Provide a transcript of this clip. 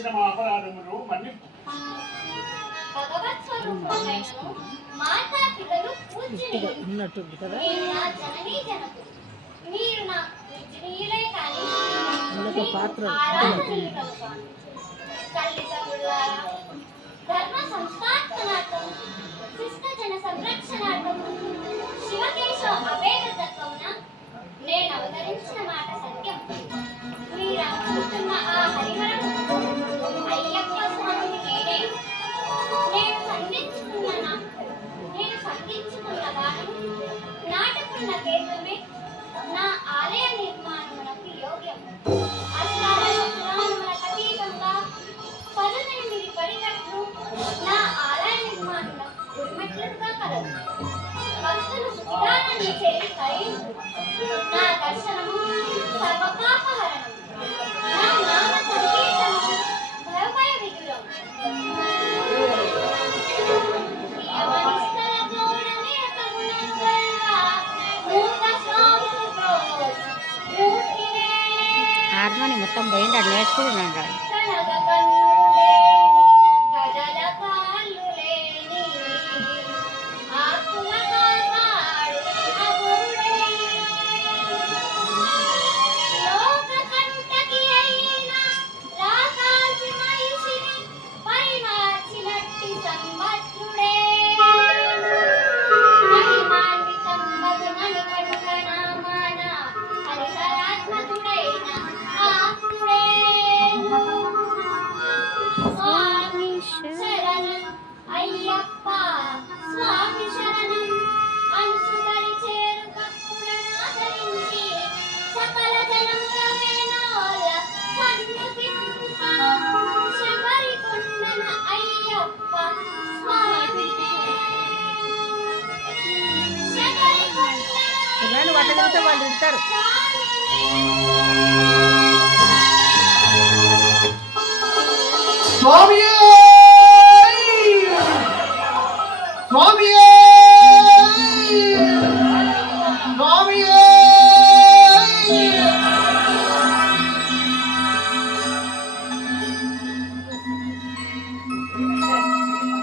చేసిన మా అపరాధములు మన్నింపు. భగవత్ స్వరూపమైనను మాతా పితలు పూజ్యులు ఉన్నట్టుంది కదా. మీరు నా జననీ జనకు, మీరు నా పూజనీయులే కానీ పాత్ర ఆరాధనలు కనుక. తల్లిదండ్రులారా, ధర్మ సంస్థాపనార్థం శిష్ట జన సంరక్షణార్థం శివకేశవ అభేదత్వమున నేను అవతరించిన మాట సత్యం. మీరు అనుకుంటున్న ఆ హరిహరం అయ్యప్ప స్వామిని నేనే. నేను సంధించుకున్న గానం నాటుకున్న కేంద్రమే నా ఆలయ నిర్మాణమునకు యోగ్యం. అష్టాదశ పురాణములకు అతీతంగా 18 పడికట్లు నా ఆలయ నిర్మాణమునకు గుడిమెట్లుగా కలదు. భక్తులు సుఖానాన్ని చేరి తరించు. నా దర్శనము సర్వపాపహరణం, నా నామ సంకీర్తనము భయభయ విదురం. ఆత్మని మొత్తం పోయింది, అది నేర్చుకుంటున్నాడు. అయ్యప్ప స్వామి శరణం అంచుదరి చేరు భక్తులనాదరించి సకల జనములవేనోల సన్నుతింప శబరి కొండన అయ్యప్ప స్వామి శబరి కొండన వాళ్ళు తిడతారు. స్వామియే